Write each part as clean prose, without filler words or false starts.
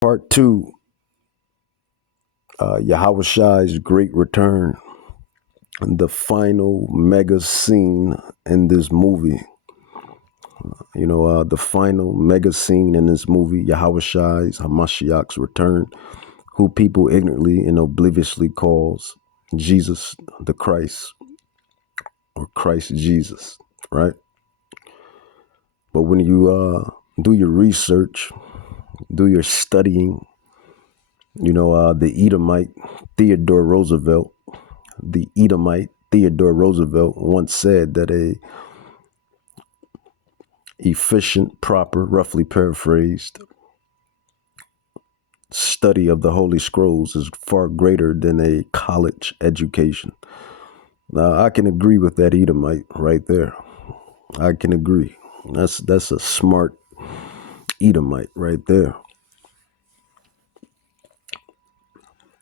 Part two, Yahawahshai's Great Return, the final mega scene in this movie. The final mega scene in this movie, Yahawahshai's Hamashiach's Return, who people ignorantly and obliviously calls Jesus the Christ or Christ Jesus, right? But when you do your research, do your studying, the Edomite Theodore Roosevelt once said that a efficient, proper, roughly paraphrased, study of the Holy Scrolls is far greater than a college education. Now, I can agree with that Edomite right there. I can agree. That's a smart Edomite right there.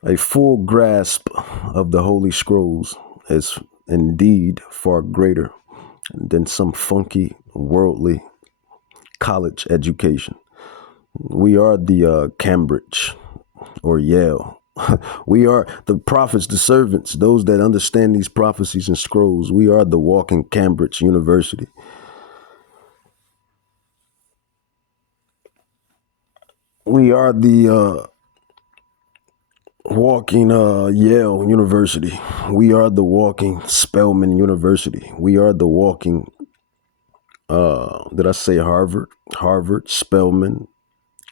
A full grasp of the Holy Scrolls is indeed far greater than some funky, worldly college education. We are the Cambridge or Yale. We are the prophets, the servants, those that understand these prophecies and scrolls. We are the walking Cambridge University. We are the walking Yale University. We are the walking Spelman University. We are the walking, did I say Harvard? Harvard, Spelman,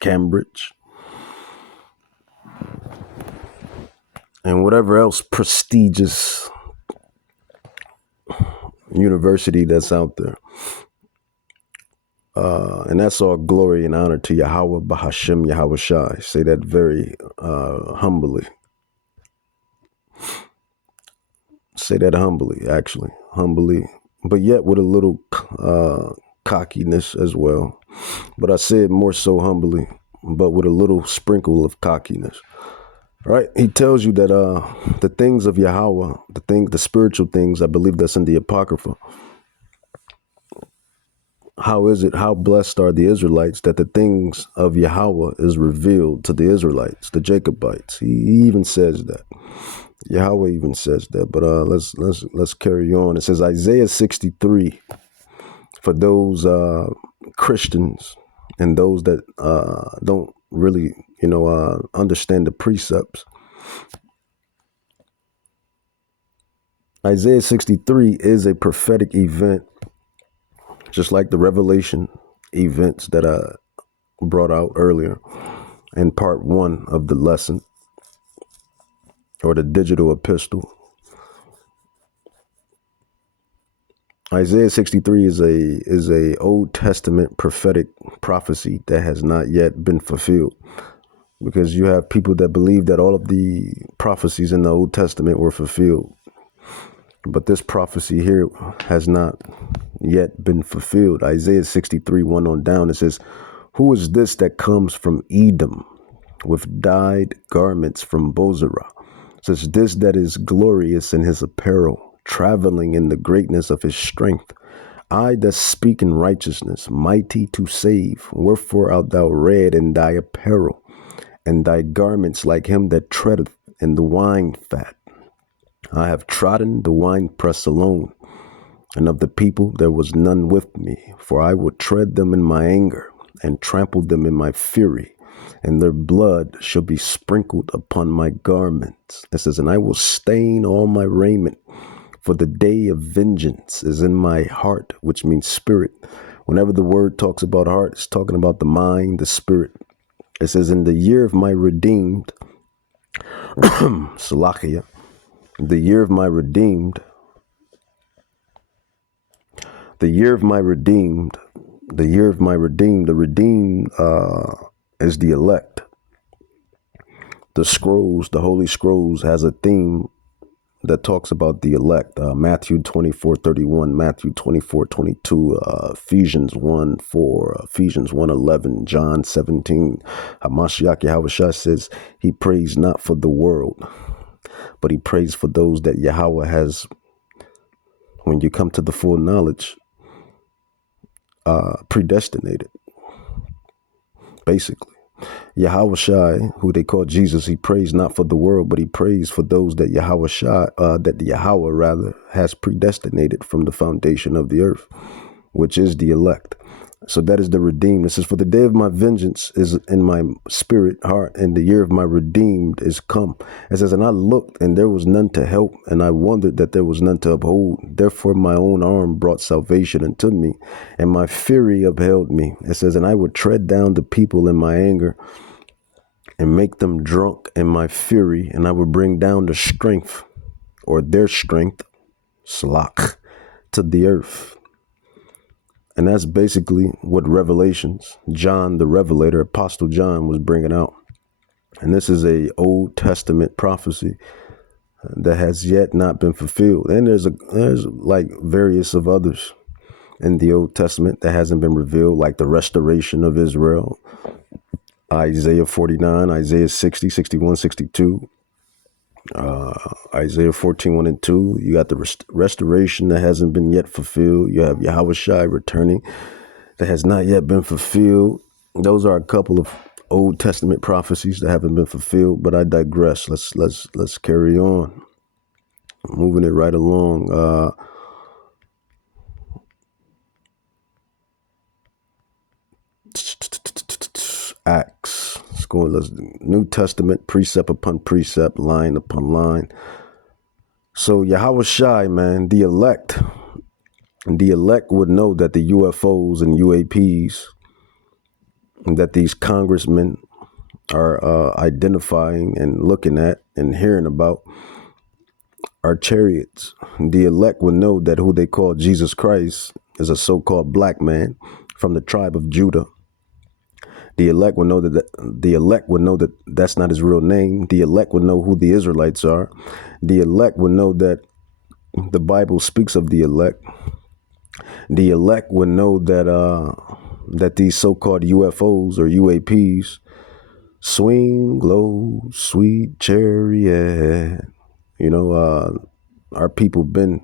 Cambridge, and whatever else prestigious university that's out there. And that's all glory and honor to Yahweh Bahashem Yahawahshai. Say that very humbly. Say that humbly, actually. Humbly, but yet with a little cockiness as well. But I say it more so humbly, but with a little sprinkle of cockiness. Right? He tells you that the things of Yahweh, the spiritual things, I believe that's in the Apocrypha. How blessed are the Israelites that the things of Yahweh is revealed to the Israelites, the Jacobites. He even says that. Yahweh even says that. But let's carry on. It says Isaiah 63 for those Christians and those that don't really, understand the precepts. Isaiah 63 is a prophetic event, just like the Revelation events that I brought out earlier in part one of the lesson, or the digital epistle. Isaiah 63 is a Old Testament prophetic prophecy that has not yet been fulfilled, because you have people that believe that all of the prophecies in the Old Testament were fulfilled. But this prophecy here has not yet been fulfilled. Isaiah 63, 1 on down, it says, "Who is this that comes from Edom with dyed garments from Bozrah? It says, this that is glorious in his apparel, traveling in the greatness of his strength. I that speak in righteousness, mighty to save. Wherefore art thou red in thy apparel, and thy garments like him that treadeth in the wine fat? I have trodden the winepress alone, and of the people there was none with me. For I will tread them in my anger, and trample them in my fury, and their blood shall be sprinkled upon my garments." It says, "And I will stain all my raiment, for the day of vengeance is in my heart," which means spirit. Whenever the word talks about heart, it's talking about the mind, the spirit. It says, "In the year of my redeemed," Salakia, the year of my redeemed, the year of my redeemed, the year of my redeemed, the redeemed is the elect. The scrolls, the Holy Scrolls, has a theme that talks about the elect. Matthew 24:31, Matthew 24:22, Ephesians 1:4, Ephesians 1:11, John 17. Hamashiach Yahawahshai says he prays not for the world, but he prays for those that Yahweh has, when you come to the full knowledge, predestinated, basically. Yahawahshai, who they call Jesus, he prays not for the world, but he prays for those that that the Yahweh rather has predestinated from the foundation of the earth, which is the elect. So that is the redeemed. It says, for the day of my vengeance is in my spirit, heart, and the year of my redeemed is come. It says, and I looked, and there was none to help, and I wondered that there was none to uphold. Therefore my own arm brought salvation unto me, and my fury upheld me. It says, and I would tread down the people in my anger, and make them drunk in my fury, and I would bring down the strength, or their strength, slach, to the earth. And that's basically what Revelations, John the Revelator, Apostle John, was bringing out. And this is a Old Testament prophecy that has yet not been fulfilled. And there's like various of others in the Old Testament that hasn't been revealed, like the restoration of Israel, Isaiah 49, Isaiah 60, 61, 62, Isaiah 14, 1 and 2. You got the restoration that hasn't been yet fulfilled. You have Yahawahshai returning that has not yet been fulfilled. Those are a couple of Old Testament prophecies that haven't been fulfilled, but I digress. Let's carry on. Moving it right along. Acts. Let's New Testament, precept upon precept, line upon line. So Yahawahshai, man, the elect would know that the UFOs and UAPs that these congressmen are identifying and looking at and hearing about are chariots. The elect would know that who they call Jesus Christ is a so-called black man from the tribe of Judah. The elect would know that that's not his real name. The elect would know who the Israelites are. The elect would know that the Bible speaks of the elect. The elect would know that these so-called UFOs or UAPs swing low, sweet chariot. Our people been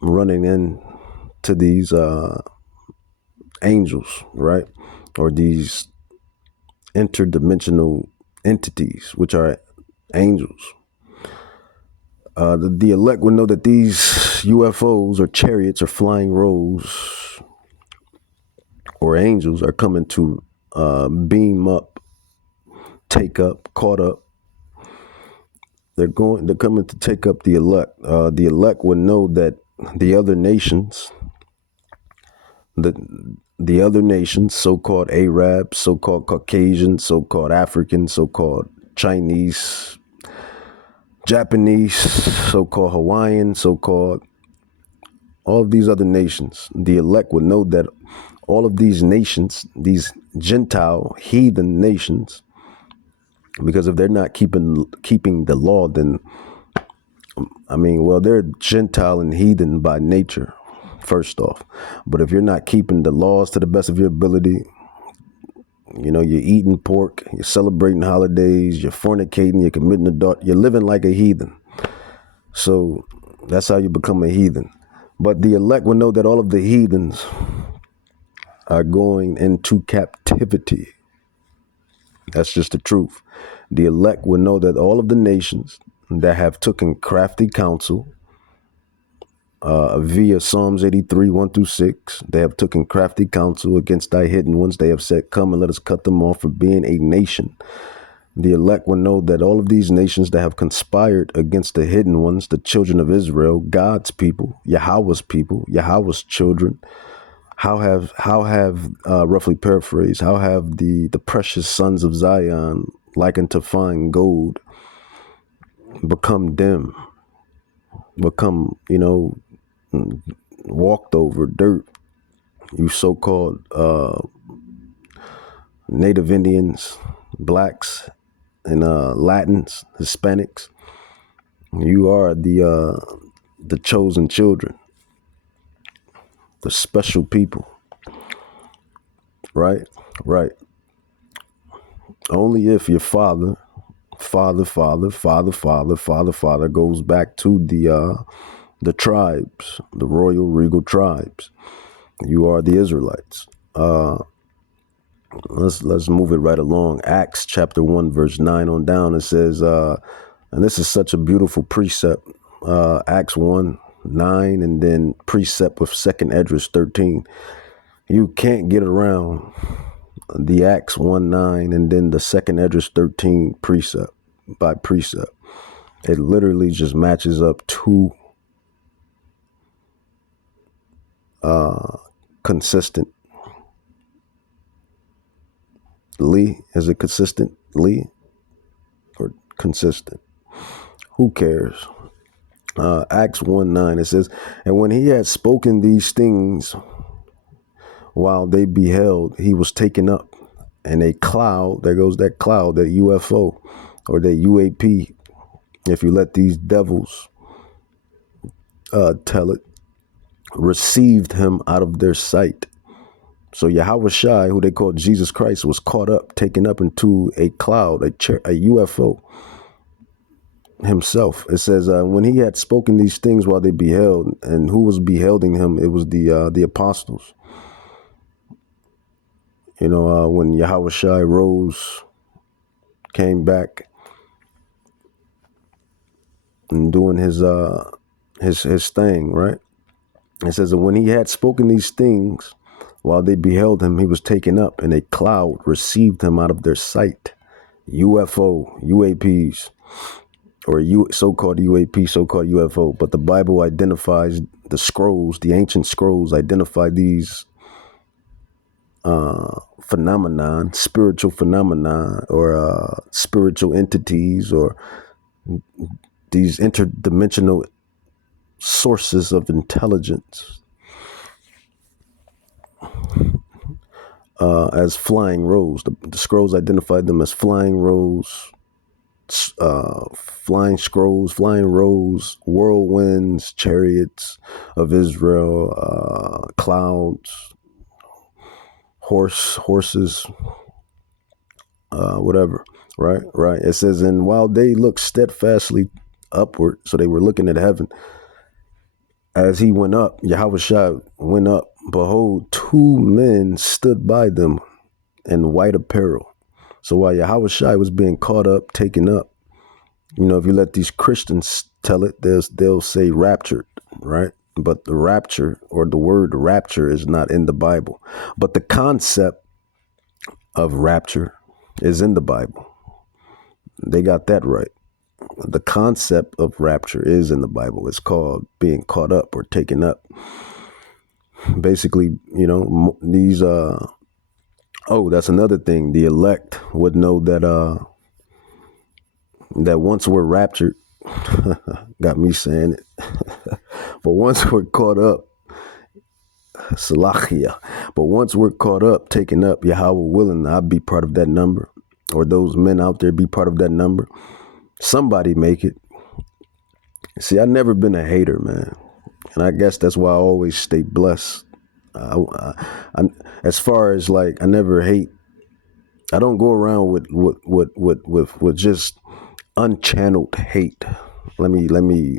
running into these angels, right? Or these interdimensional entities, which are angels. The elect would know that these UFOs or chariots or flying rows or angels are coming to beam up, take up, caught up. They're coming to take up the elect. The elect would know that the other nations, the other nations, so-called Arabs, so-called Caucasians, so-called Africans, so-called Chinese, Japanese, so-called Hawaiian, so-called all of these other nations, the elect would know that all of these nations, these Gentile heathen nations, because if they're not keeping the law, then they're Gentile and heathen by nature, first off. But if you're not keeping the laws to the best of your ability, you're eating pork, you're celebrating holidays, you're fornicating, you're committing adultery, you're living like a heathen. So that's how you become a heathen. But the elect will know that all of the heathens are going into captivity. That's just the truth. The elect will know that all of the nations that have taken crafty counsel via Psalms 83, 1 through 6, they have taken crafty counsel against thy hidden ones. They have said, come and let us cut them off for being a nation. The elect will know that all of these nations that have conspired against the hidden ones, the children of Israel, God's people, Yahweh's children, how have roughly paraphrased, how have the precious sons of Zion, like unto fine gold, become dim, become, walked over dirt. You so-called Native Indians, blacks, and Latins, Hispanics, you are the chosen children, the special people, right? Only if your father goes back to the tribes, the royal regal tribes. You are the Israelites. Let's move it right along. Acts chapter 1, verse 9 on down. It says, and this is such a beautiful precept. Acts 1, 9, and then precept of 2nd Esdras 13. You can't get around the Acts 1, 9, and then the 2nd Esdras 13 precept by precept. It literally just matches up two consistent. Is it consistently or consistent? Who cares? Acts 1, 9, it says, and when he had spoken these things while they beheld, he was taken up, and a cloud, there goes that cloud, that UFO or that UAP, if you let these devils tell it, received him out of their sight. So Yahawahshai, who they call Jesus Christ, was caught up, taken up into a cloud, a UFO himself. It says, when he had spoken these things while they beheld, and who was beholding him? It was the apostles. You know, when Yahawahshai rose, came back, and doing his thing, right? It says that when he had spoken these things while they beheld him, he was taken up, and a cloud received him out of their sight. UFO, UAPs, or so-called UAP, so-called UFO. But the Bible identifies the scrolls, the ancient scrolls identify these phenomenon, spiritual phenomenon, or spiritual entities, or these interdimensional sources of intelligence as flying roes. The scrolls identified them as flying roes, flying scrolls, flying roes, whirlwinds, chariots of Israel, clouds, horses, whatever. Right. It says, and while they looked steadfastly upward, so they were looking at heaven, as he went up, Yahawahshai went up, behold, two men stood by them in white apparel. So while Yahawahshai was being caught up, taken up, you know, if you let these Christians tell it, they'll say raptured, right? But the rapture, or the word rapture, is not in the Bible. But the concept of rapture is in the Bible. They got that right. The concept of rapture is in the Bible. It's called being caught up or taken up. Basically, you know, these, that's another thing. The elect would know that, that once we're raptured, got me saying it, but once we're caught up, Salachia, but once we're caught up, taken up, Yahweh willing, I'll be part of that number, or those men out there be part of that number. Somebody make it. See, I've never been a hater, man. And I guess that's why I always stay blessed. As far as like, I never hate. I don't go around with just unchanneled hate. Let me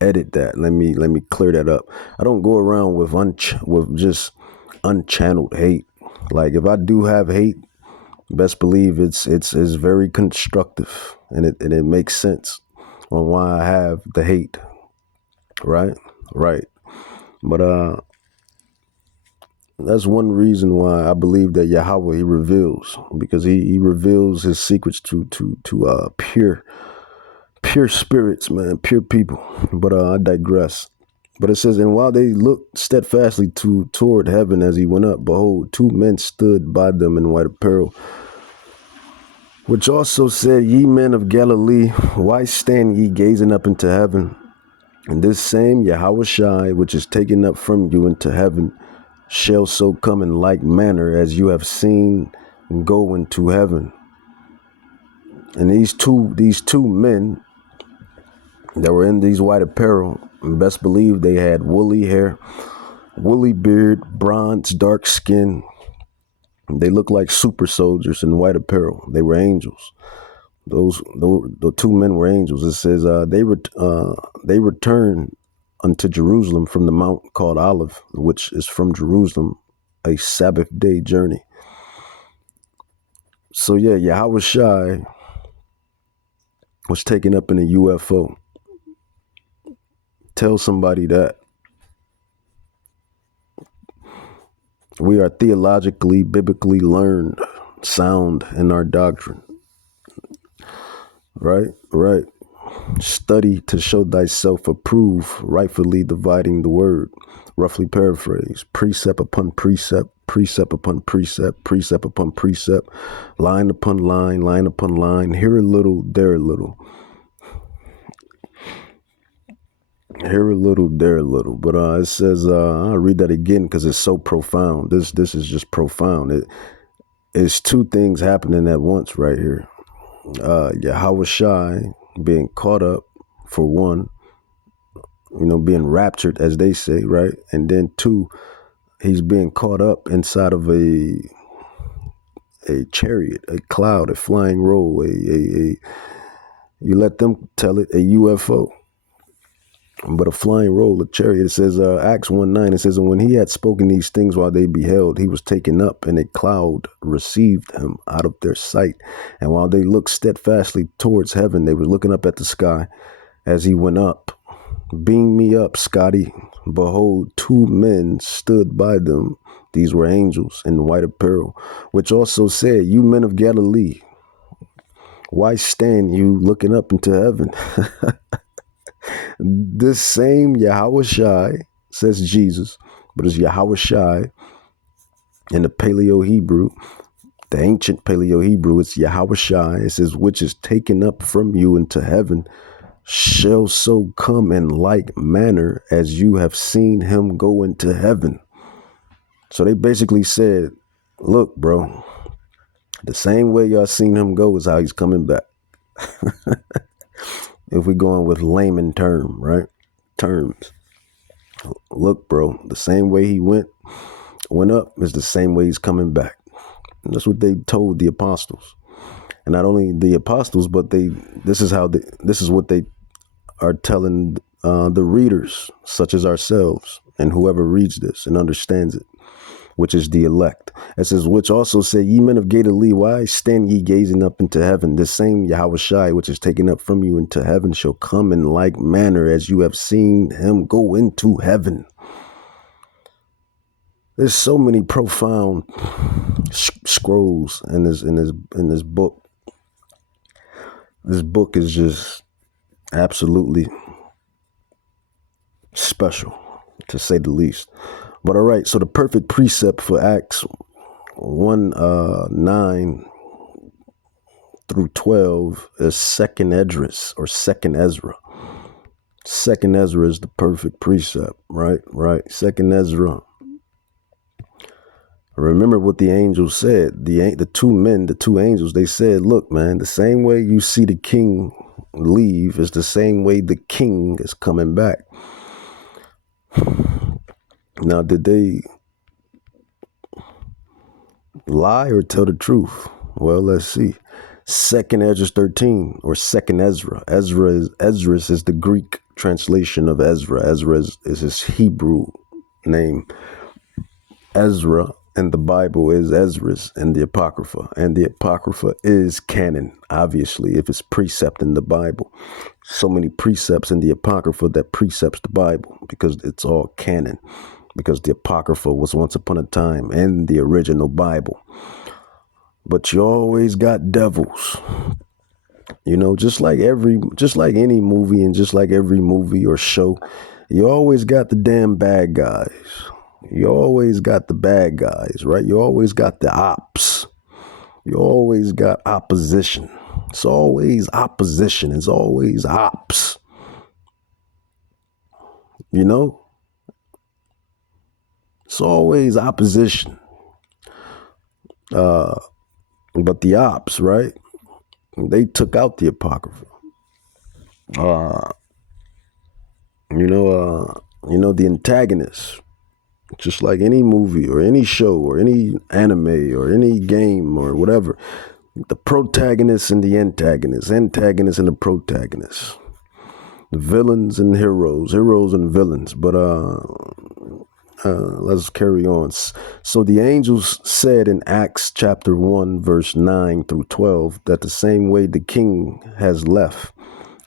edit that. Let me clear that up. I don't go around with just unchanneled hate. Like, if I do have hate, best believe it's very constructive, and it makes sense on why I have the hate. Right. But that's one reason why I believe that Yahweh, he reveals, because he reveals his secrets to pure spirits, man, pure people. But I digress. But it says, and while they looked steadfastly toward heaven as he went up, behold, two men stood by them in white apparel, which also said, ye men of Galilee, why stand ye gazing up into heaven? And this same Yahawahshai, which is taken up from you into heaven, shall so come in like manner as you have seen go into heaven. And these two men that were in these white apparel, best believe they had woolly hair, woolly beard, bronze, dark skin. They looked like super soldiers in white apparel. They were angels. The two men were angels. It says they returned unto Jerusalem from the mount called Olive, which is from Jerusalem, a Sabbath day journey. So yeah, Yahawahshai was taken up in a UFO. Tell somebody that. We are theologically, biblically learned, sound in our doctrine. Right. Study to show thyself approved, rightfully dividing the word. Roughly paraphrase, precept upon precept, precept upon precept, precept upon precept, line upon line, line upon line, here a little, there a little. Here a little, there a little. But it says, I'll read that again because it's so profound. This is just profound. It's two things happening at once right here. Yahawahshai being caught up for one, being raptured, as they say, right? And then two, he's being caught up inside of a chariot, a cloud, a flying roll, you let them tell it, a UFO. But a flying roll, a chariot. It says, Acts 1:9, it says, and when he had spoken these things while they beheld, he was taken up, and a cloud received him out of their sight. And while they looked steadfastly towards heaven, they were looking up at the sky as he went up. Beam me up, Scotty. Behold, two men stood by them. These were angels in white apparel, which also said, you men of Galilee, why stand you looking up into heaven? This same Yahawahshai, says Jesus, but it's Yahawahshai in the Paleo Hebrew, the ancient Paleo Hebrew, it's Yahawahshai. It says, which is taken up from you into heaven, shall so come in like manner as you have seen him go into heaven. So they basically said, look, bro, the same way y'all seen him go is how he's coming back. If we're going with layman terms. Look, bro, the same way he went up is the same way he's coming back. And that's what they told the apostles. And not only the apostles, but this is what they are telling the readers, such as ourselves, and whoever reads this and understands it, which is the elect. It says, which also say, ye men of Galilee, why stand ye gazing up into heaven? This same Yahawahshai, which is taken up from you into heaven, shall come in like manner as you have seen him go into heaven. There's so many profound scrolls in this book. This book is just absolutely special, to say the least. But all right, so the perfect precept for Acts 1:9 through 12 is second Esdras or second Ezra. Second Ezra is the perfect precept, right? Second Ezra. Remember what the angels said. The two angels, they said, look, man, the same way you see the king leave is the same way the king is coming back. Now, did they lie or tell the truth? Well, let's see. Second Ezra 13 or second Ezra. Esdras is the Greek translation of Ezra. Ezra is his Hebrew name. Ezra in the Bible is Esdras in the Apocrypha. And the Apocrypha is canon, obviously, if it's precept in the Bible. So many precepts in the Apocrypha that precepts the Bible because it's all canon. Because the Apocrypha was once upon a time in the original Bible. But you always got devils. Just like any movie and just like every movie or show, you always got the damn bad guys. You always got the bad guys, right? You always got the ops. You always got opposition. It's always opposition. It's always ops. It's always opposition. But the ops, right? They took out the Apocrypha. The antagonists, just like any movie or any show or any anime or any game or whatever, the protagonist and the antagonist and the protagonist, the villains and heroes and villains. But Let's carry on. So the angels said in Acts chapter 1, verse 9 through 12, that the same way the king has left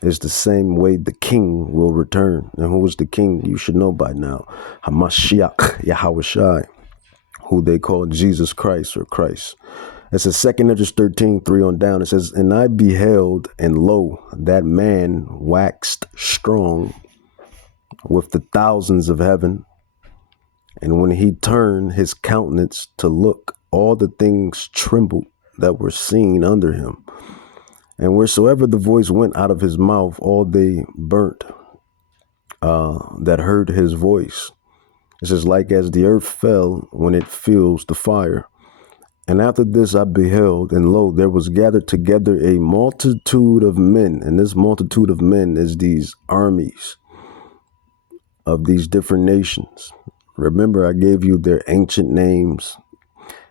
is the same way the king will return. And who is the king? You should know by now. Hamashiach, Yahawahshai, who they call Jesus Christ or Christ. It says 2 Corinthians 13, 3 on down. It says, and I beheld, and lo, that man waxed strong with the thousands of heaven. And when he turned his countenance to look, all the things trembled that were seen under him. And wheresoever the voice went out of his mouth, all they burnt that heard his voice. It says, like as the earth fell when it feels the fire. And after this I beheld, and lo, there was gathered together a multitude of men. And this multitude of men is these armies of these different nations. Remember, I gave you their ancient names,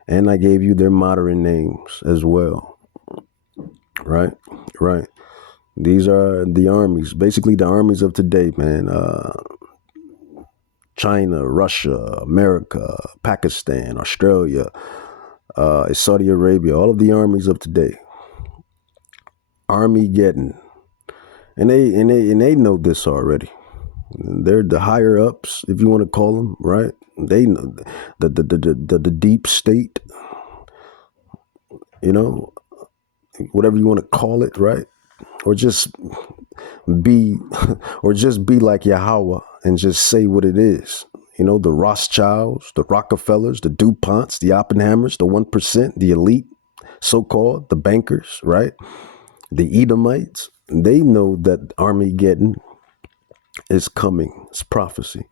and I gave you their modern names as well. Right. These are the armies, basically the armies of today, man. China, Russia, America, Pakistan, Australia, Saudi Arabia, all of the armies of today. Armageddon. And they know this already. They're the higher ups, if you want to call them, right? They know the deep state, you know, whatever you want to call it, right? Or just be like Yahawah and just say what it is. You know, the Rothschilds, the Rockefellers, the DuPonts, the Oppenheimers, the 1%, the elite, so-called, the bankers, right? The Edomites, they know that Armageddon is coming. It's prophecy.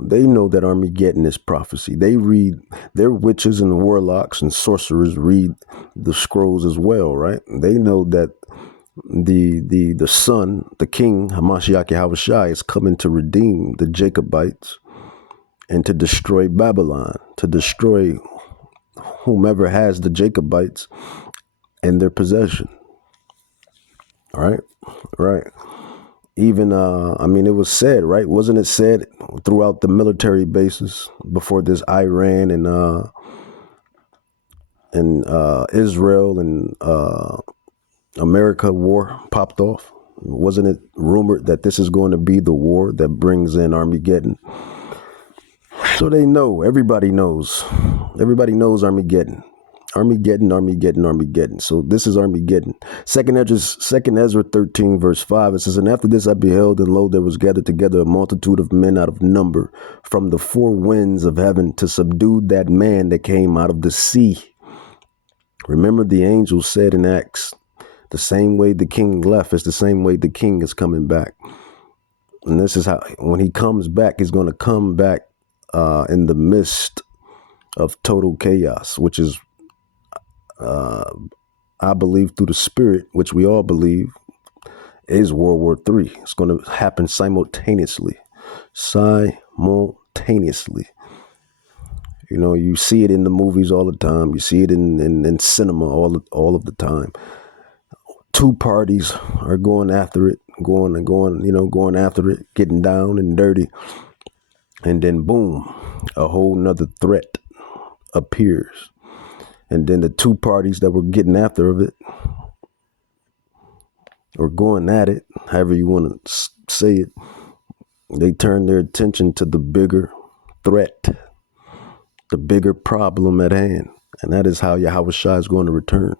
They know that Armageddon is prophecy. They read, their witches and warlocks and sorcerers read the scrolls as well, right? They know that the son, the king, Hamashiach Yahawahshai, is coming to redeem the Jacobites and to destroy Babylon, to destroy whomever has the Jacobites in their possession. All right, right. Even, it was said, right? Wasn't it said throughout the military bases before this Iran and Israel and America war popped off? Wasn't it rumored that this is going to be the war that brings in Armageddon? So they know, everybody knows Armageddon. Armageddon. So this is Armageddon. Second Ezra 13, verse 5, it says, and after this I beheld, and lo, there was gathered together a multitude of men out of number from the four winds of heaven to subdue that man that came out of the sea. Remember, the angel said in Acts, the same way the king left is the same way the king is coming back. And this is how, when he comes back, he's going to come back in the midst of total chaos, which is, I believe through the spirit, which we all believe, is World War III. It's going to happen simultaneously. You know, you see it in the movies all the time. You see it in cinema all of the time. Two parties are going after it, going after it, getting down and dirty. And then boom, a whole nother threat appears. And then the two parties that were getting after of it, or going at it, however you want to say it, they turn their attention to the bigger threat, the bigger problem at hand. And that is how Yahawahshai is going to return.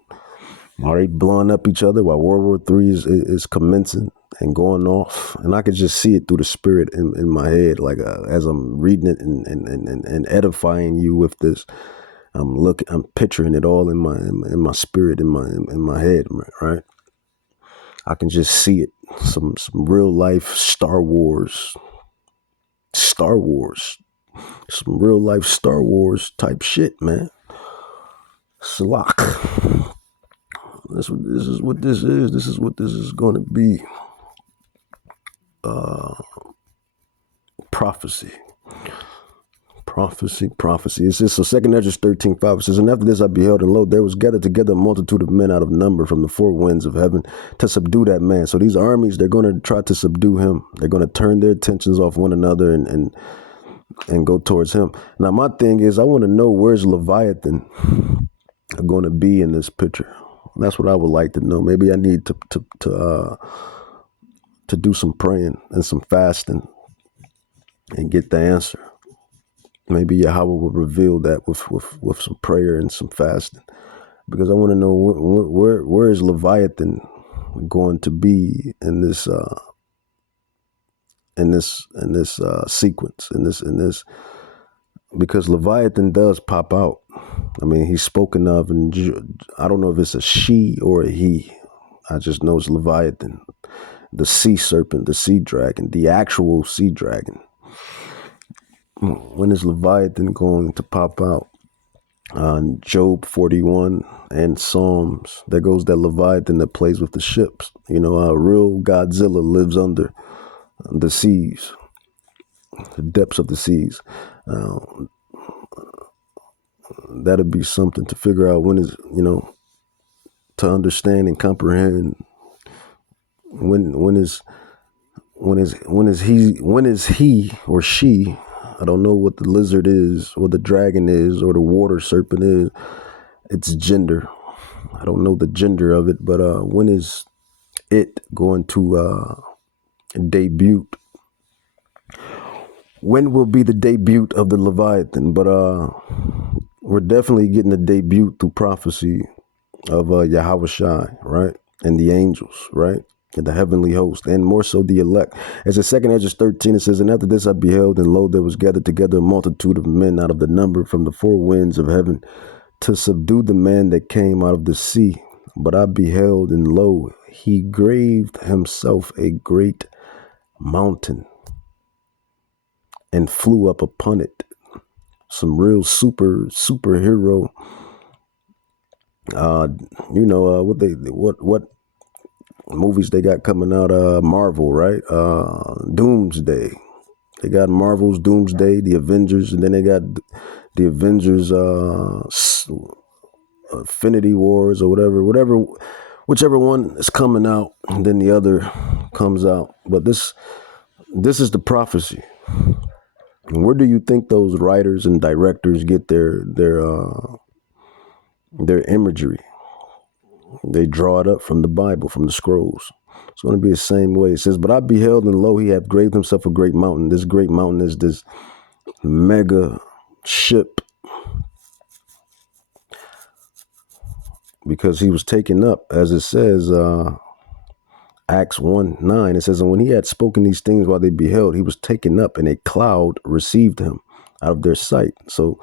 Are they blowing up each other while World War III is commencing and going off? And I could just see it through the spirit in my head, like as I'm reading it and edifying you with this. I'm picturing it all in my spirit, in my head, right? I can just see it. Some real life Star Wars, some real life Star Wars type shit, man. Salak. This is what this is. This is what this is going to be. Prophecy. It says, so 2 Ezra 13, 5, it says, and after this I beheld, and lo, there was gathered together a multitude of men out of number from the four winds of heaven to subdue that man. So these armies, they're going to try to subdue him. They're going to turn their attentions off one another and and go towards him. Now, my thing is, I want to know where's Leviathan going to be in this picture. That's what I would like to know. Maybe I need to do some praying and some fasting and get the answer. Maybe Yahweh will reveal that with some prayer and some fasting, because I want to know where is Leviathan going to be in this sequence, in this, because Leviathan does pop out. I mean, he's spoken of, and I don't know if it's a she or a he. I just know it's Leviathan, the sea serpent, the sea dragon, the actual sea dragon. When is Leviathan going to pop out? Job 41 and Psalms, there goes that Leviathan that plays with the ships. You know, a real Godzilla lives under the seas, the depths of the seas. That'd be something to figure out when is, to understand and comprehend when is he or she. I don't know what the lizard is, or the dragon is, or the water serpent is. Its gender. I don't know the gender of it, but when is it going to debut? When will be the debut of the Leviathan? But we're definitely getting the debut through prophecy of Yahawahshai, right? And the angels, right? And the heavenly host, and more so the elect. As in 2 Ezra 13, it says, and after this I beheld, and lo, there was gathered together a multitude of men out of the number from the four winds of heaven to subdue the man that came out of the sea. But I beheld, and lo, he graved himself a great mountain and flew up upon it. Some real superhero. What movies they got coming out? Marvel, right? Doomsday. They got Marvel's Doomsday, the Avengers, and then they got the Avengers Infinity Wars, or whichever one is coming out, and then the other comes out. But this is the prophecy. Where do you think those writers and directors get their imagery? They draw it up from the Bible, from the scrolls. It's going to be the same way. It says, but I beheld, and lo, he hath graved himself a great mountain. This great mountain is this mega ship, because he was taken up, as it says, Acts 1:9. It says, and when he had spoken these things while they beheld, he was taken up, and a cloud received him out of their sight. So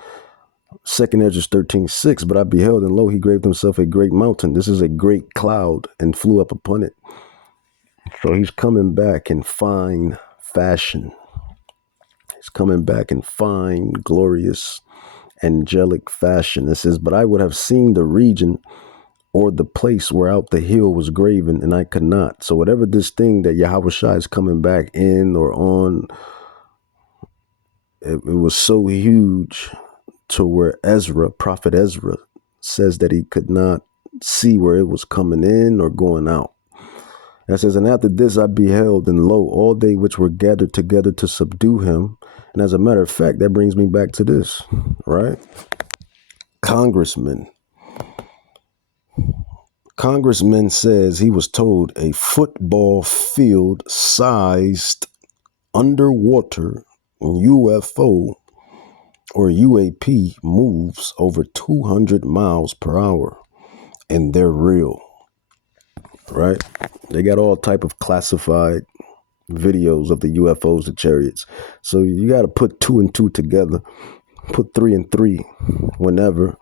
2 Ezra 13:6, but I beheld, and lo, he graved himself a great mountain. This is a great cloud, and flew up upon it. So he's coming back in fine fashion. He's coming back in fine, glorious, angelic fashion. It says, but I would have seen the region or the place whereout the hill was graven, and I could not. So whatever this thing that Yahawahshai is coming back in or on, it was so huge to where Prophet Ezra says that he could not see where it was coming in or going out. And it says, and after this I beheld, and lo, all they which were gathered together to subdue him. And as a matter of fact, that brings me back to this, right? Congressman says he was told a football field sized underwater UFO or UAP moves over 200 miles per hour, and they're real, right? They got all type of classified videos of the UFOs, the chariots. So you got to put 2 and 2 together, put 3 and 3 whenever,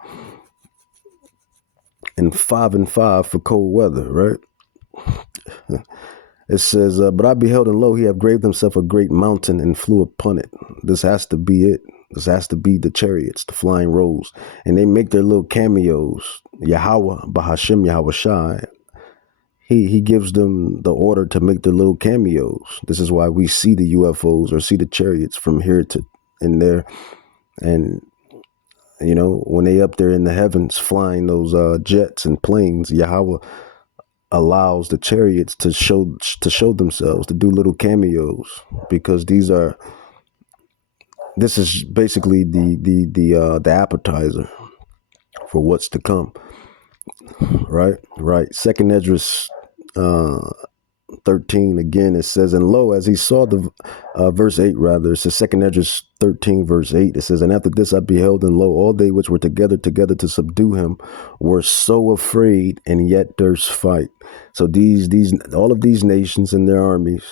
and 5 and 5 for cold weather, right? It says, but I beheld, and lo, he hath graved himself a great mountain and flew upon it. This has to be it. This has to be the chariots, the flying rolls. And they make their little cameos. Yahawah, Bahashem Yahawahshai, he gives them the order to make their little cameos. This is why we see the UFOs or see the chariots from here to in there. And, when they up there in the heavens flying those jets and planes, Yahweh allows the chariots to show themselves, to do little cameos, because these are this is basically the appetizer for what's to come. Right. Second Esdras 13 again, it says, and lo, as he saw the verse 8, rather, it says Second Esdras 13 verse 8, it says, and after this I beheld, and lo, all they which were together to subdue him were so afraid, and yet durst fight. So these all of these nations and their armies,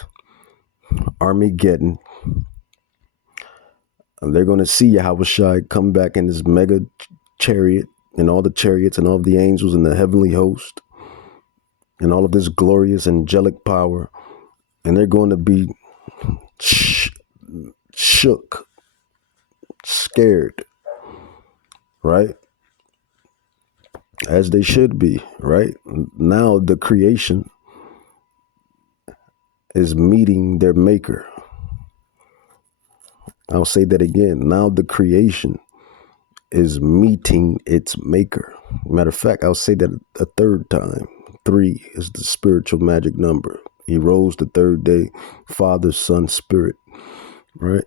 Armageddon, and they're going to see Yahawahshai come back in his mega chariot, and all the chariots and all of the angels and the heavenly host and all of this glorious angelic power, and they're going to be shook, scared, right? As they should be, right? Now the creation is meeting their maker. I'll say that again. Now the creation is meeting its maker. Matter of fact, I'll say that a third time. 3 is the spiritual magic number. He rose the third day, Father, Son, Spirit, right?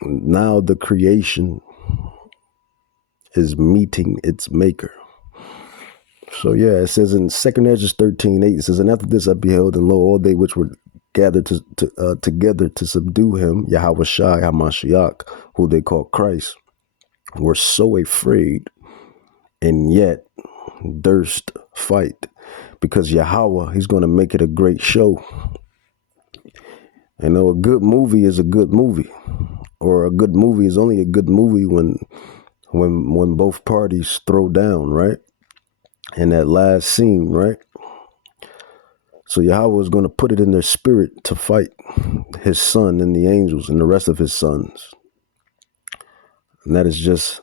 Now the creation is meeting its maker. So yeah, it says in 2 Esdras 13:8, it says, and after this I beheld, and lo, all they which were gathered together to subdue him, Yahawahshai HaMashiach, who they call Christ, were so afraid, and yet durst fight. Because Yahweh, he's going to make it a great show. You know, a good movie is a good movie, or a good movie is only a good movie when both parties throw down, right? In that last scene, right? So Yahweh is going to put it in their spirit to fight his son and the angels and the rest of his sons. And that is just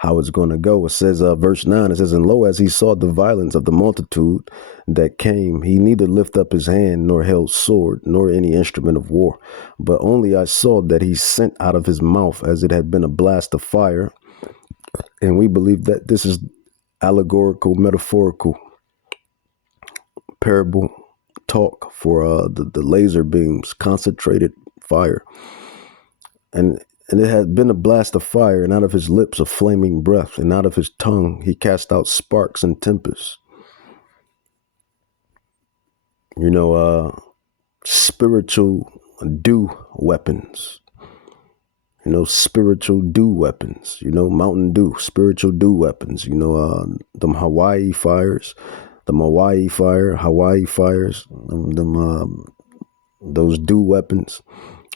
how it's going to go. It says, verse 9, it says, and lo, as he saw the violence of the multitude that came, he neither lift up his hand, nor held sword, nor any instrument of war. But only I saw that he sent out of his mouth as it had been a blast of fire. And we believe that this is allegorical, metaphorical, parable talk for the laser beams, concentrated fire. And it had been a blast of fire, and out of his lips a flaming breath, and out of his tongue he cast out sparks and tempests. You know, spiritual dew weapons. You know, spiritual dew weapons. You know, Mountain Dew, spiritual dew weapons. You know, them Hawaii fires, Hawaii fires, those dew weapons.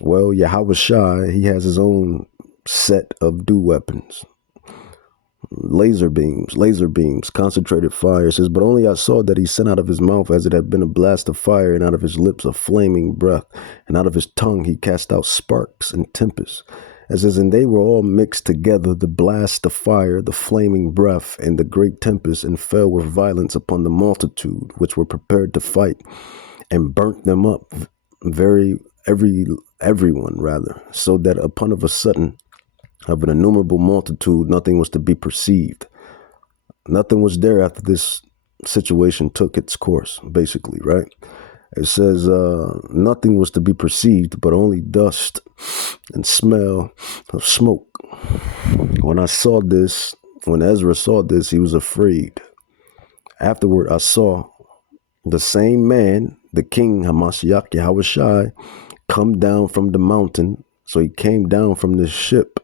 Well, Yahawahshai, he has his own set of dew weapons. Laser beams, concentrated fire. It says, but only I saw that he sent out of his mouth as it had been a blast of fire, and out of his lips a flaming breath, and out of his tongue he cast out sparks and tempests. It says, and they were all mixed together, the blast of fire, the flaming breath, and the great tempest, and fell with violence upon the multitude, which were prepared to fight, and burnt them up, everyone rather, so that upon of a sudden, of an innumerable multitude, nothing was to be perceived. Nothing was there after this situation took its course, basically, right? It says nothing was to be perceived, but only dust and smell of smoke. When Ezra saw this, he was afraid. Afterward, I saw the same man, the king Hamashiach Yahawahshai, come down from the mountain. So he came down from the ship.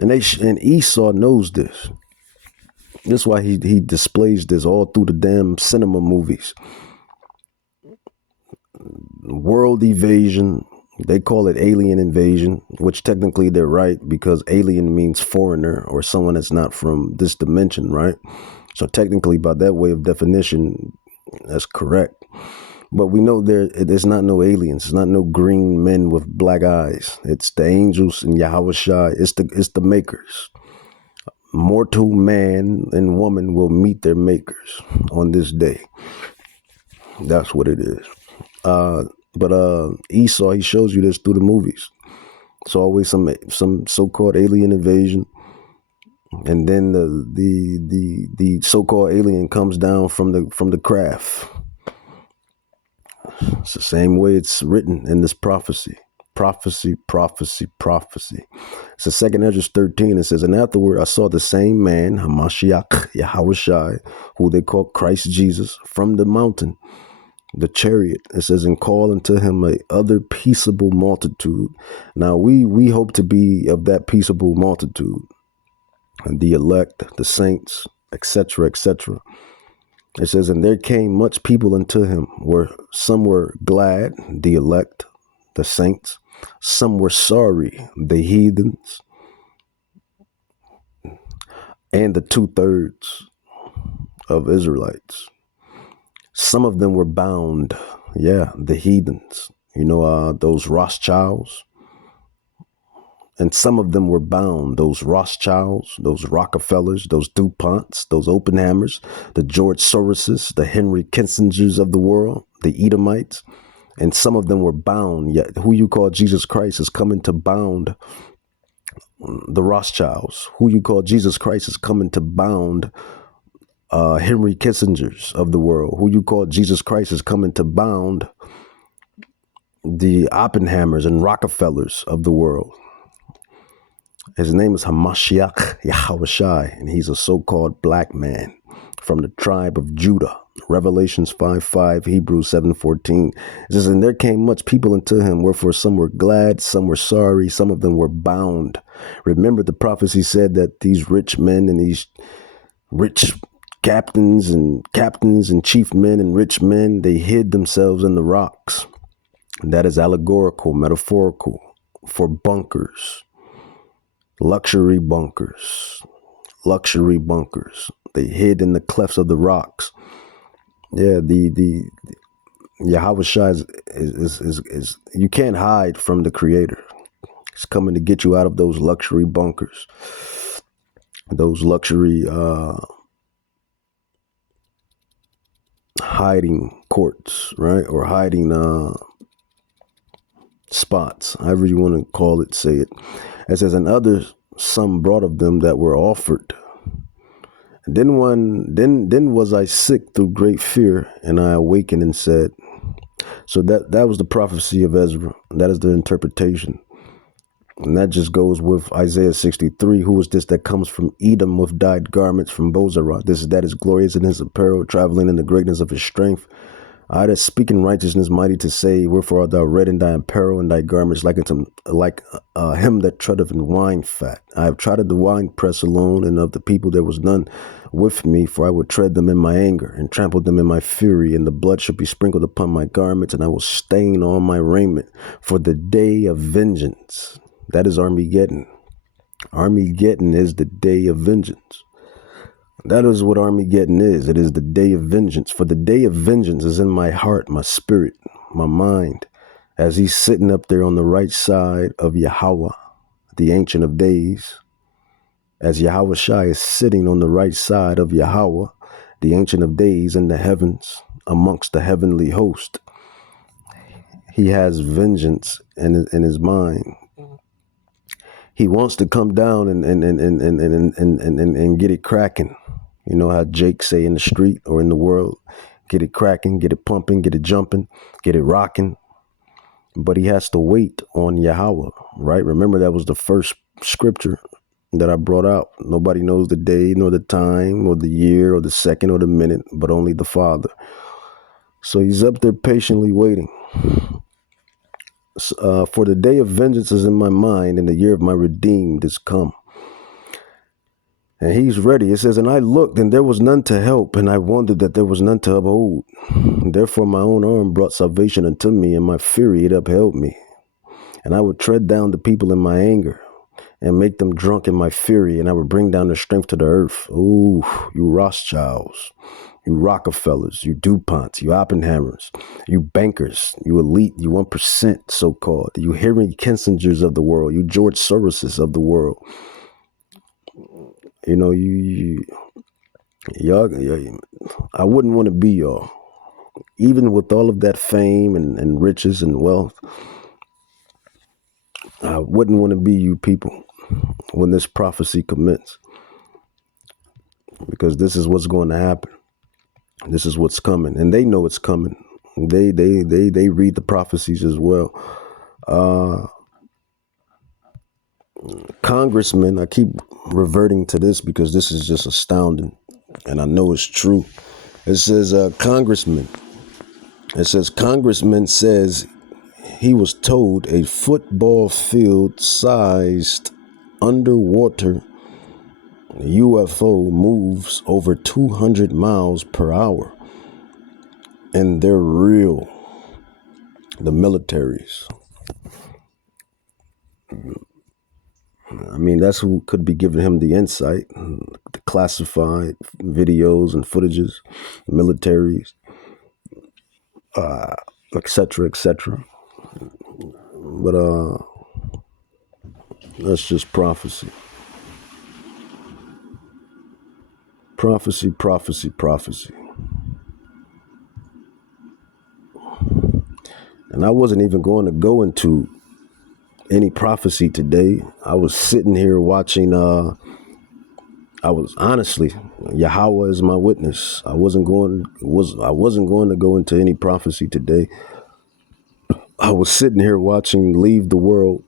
And Esau knows this. That's why he displays this all through the damn cinema movies. World evasion. They call it alien invasion, which technically they're right, because alien means foreigner or someone that's not from this dimension, right? So technically, by that way of definition, that's correct. But we know there's not no aliens. It's not no green men with black eyes. It's the angels and Yahawahshai. It's the makers. Mortal man and woman will meet their makers on this day. That's what it is. But Esau, he shows you this through the movies. It's always some so-called alien invasion, and then the so-called alien comes down from the craft. It's the same way it's written in this prophecy. Prophecy, prophecy, prophecy. So 2nd Ezra 13, it says, and afterward I saw the same man, Hamashiach, Yahawahshai, who they call Christ Jesus, from the mountain, the chariot. It says, and call unto him a other peaceable multitude. Now we hope to be of that peaceable multitude, and the elect, the saints, etc., etc. It says, and there came much people unto him, where some were glad, the elect, the saints. Some were sorry, the heathens, and the 2/3 of Israelites. Some of them were bound, the heathens, those Rothschilds. And some of them were bound, those Rothschilds, those Rockefellers, those DuPonts, those Oppenheimers, the George Soroses, the Henry Kissingers of the world, the Edomites. And some of them were bound, yet who you call Jesus Christ is coming to bound the Rothschilds. Who you call Jesus Christ is coming to bound Henry Kissingers of the world. Who you call Jesus Christ is coming to bound the Oppenheimers and Rockefellers of the world. His name is Hamashiach Yahawahshai, and he's a so-called black man from the tribe of Judah. Revelations 5:5, Hebrews 7:14. It says, and there came much people unto him, wherefore some were glad, some were sorry, some of them were bound. Remember, the prophecy said that these rich men and these rich captains and chief men and rich men, they hid themselves in the rocks. And that is allegorical, metaphorical for bunkers. Luxury bunkers. They hid in the clefts of the rocks. Yeah, the Yahawahshai is you can't hide from the Creator. He's coming to get you out of those luxury bunkers, those luxury hiding courts, right? Or hiding spots, however you want to call it, say it. It says, and others, some brought of them that were offered. And then was I sick through great fear, and I awakened and said. So that was the prophecy of Ezra. That is the interpretation. And that just goes with Isaiah 63. Who is this that comes from Edom with dyed garments from Bozrah? That is glorious in his apparel, traveling in the greatness of his strength. I that speak in righteousness, mighty to save. Wherefore art thou red in thy apparel and thy garments like him that treadeth in wine fat. I have trodden the wine press alone, and of the people there was none with me, for I would tread them in my anger and trample them in my fury, and the blood shall be sprinkled upon my garments, and I will stain all my raiment for the day of vengeance. That is Armageddon. Armageddon is the day of vengeance. That is what Armageddon is. It is the day of vengeance. For the day of vengeance is in my heart, my spirit, my mind, as he's sitting up there on the right side of Yahweh, the Ancient of Days. As Yahawahshai is sitting on the right side of Yahweh, the Ancient of Days, in the heavens, amongst the heavenly host. He has vengeance in his mind. He wants to come down and get it cracking. You know how Jake say in the street or in the world, get it cracking, get it pumping, get it jumping, get it rocking. But he has to wait on Yahweh, right? Remember, that was the first scripture that I brought out. Nobody knows the day, nor the time, or the year, or the second, or the minute, but only the Father. So he's up there patiently waiting. For the day of vengeance is in my mind, and the year of my redeemed is come. And he's ready. It says, and I looked, and there was none to help, and I wondered that there was none to uphold. Therefore my own arm brought salvation unto me, and my fury it upheld me. And I would tread down the people in my anger, and make them drunk in my fury, and I would bring down their strength to the earth. Ooh, you Rothschilds, you Rockefellers, you DuPonts, you Oppenheimers, you bankers, you elite, you 1% so-called, you Henry Kissingers of the world, you George Soroses of the world. You know, y'all, I wouldn't want to be y'all. Even with all of that fame and riches and wealth, I wouldn't want to be you people when this prophecy commences. Because this is what's going to happen. This is what's coming. And they know it's coming. They read the prophecies as well. Congressman, I keep reverting to this because this is just astounding, and I know it's true. It says, Congressman says he was told a football field sized underwater UFO moves over 200 miles per hour. And they're real. The militaries. I mean, that's who could be giving him the insight, the classified videos and footages, militaries, etc., etc. But that's just prophecy. Prophecy, prophecy, prophecy. And I wasn't even going to go into any prophecy today. I was sitting here watching, Yahawah is my witness. I wasn't going to go into any prophecy today. I was sitting here watching Leave the World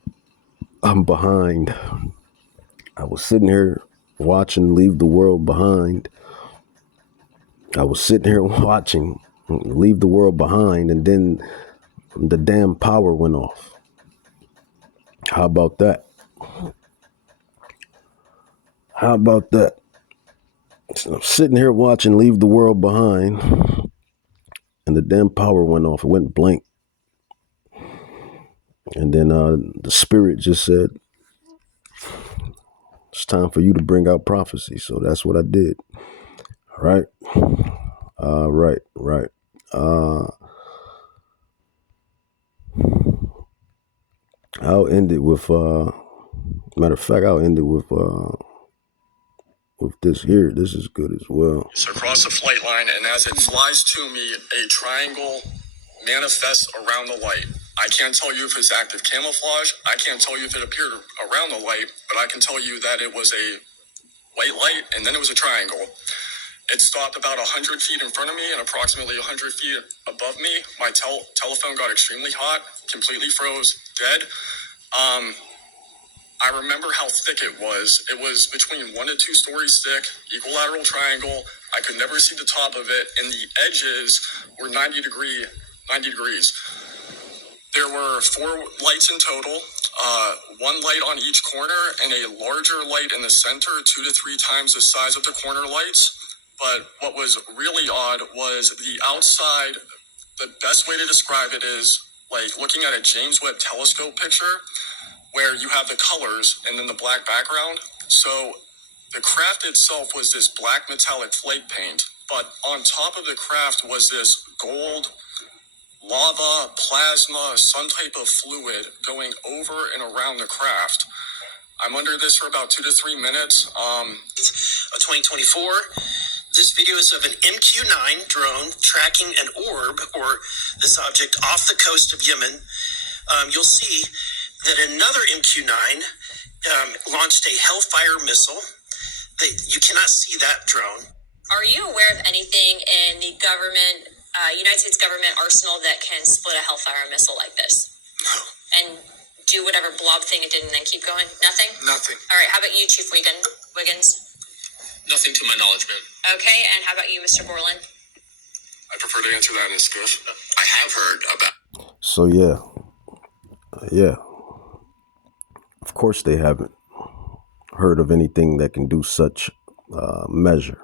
I'm Behind. I was sitting here watching Leave the World Behind. I was sitting here watching Leave the World Behind, and then the damn power went off. How about that? How about that? So I'm sitting here watching Leave the World Behind, and the damn power went off. It went blank. And then the spirit just said, it's time for you to bring out prophecy. So that's what I did. Right. I'll end it with, matter of fact, I'll end it with this here. This is good as well. So across the flight line, and as it flies to me, a triangle manifests around the light. I can't tell you if it's active camouflage. I can't tell you if it appeared around the light, but I can tell you that it was a white light, and then it was a triangle. It stopped about 100 feet in front of me and approximately 100 feet above me. My telephone got extremely hot, completely froze, dead. I remember how thick it was. It was between 1 to 2 stories thick, equilateral triangle. I could never see the top of it, and the edges were 90 degrees. There were 4 lights in total, 1 light on each corner, and a larger light in the center, 2 to 3 times the size of the corner lights. But what was really odd was the outside. The best way to describe it is like looking at a James Webb telescope picture, where you have the colors and then the black background. So the craft itself was this black metallic flake paint, but on top of the craft was this gold, lava, plasma, some type of fluid going over and around the craft. I'm under this for about 2 to 3 minutes. Of 2024. This video is of an MQ-9 drone tracking an orb, or this object, off the coast of Yemen. You'll see that another MQ-9 launched a Hellfire missile. You cannot see that drone. Are you aware of anything in the government, United States government arsenal that can split a Hellfire missile like this? No. And do whatever blob thing it did and then keep going? Nothing? Nothing. All right, how about you, Chief Wiggins? Nothing to my knowledge, ma'am. Okay, and how about you, Mr. Borland? I prefer to answer that in skiff. I have heard about. So yeah. Of course they haven't heard of anything that can do such measure,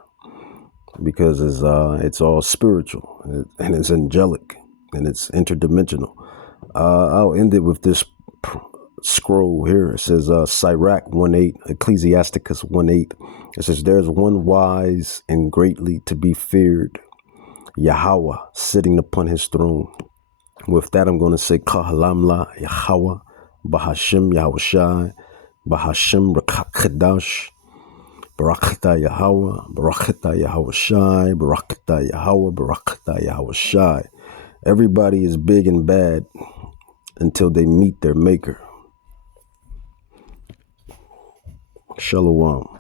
because it's all spiritual and it's angelic and it's interdimensional. I'll end it with this scroll here. It says Sirach 1:8, Ecclesiasticus 1:8. It says, there's one wise and greatly to be feared, Yahawah, sitting upon his throne. With that, I'm going to say Kahalamla Yahawah, Bahashim Yahawahshai, Bahashim Rakakadash, Barakata Yahawah, Barakata Yahawahshai, Barakata Yahawah, Barakata Yahawahshai. Everybody is big and bad until they meet their maker. Shalom.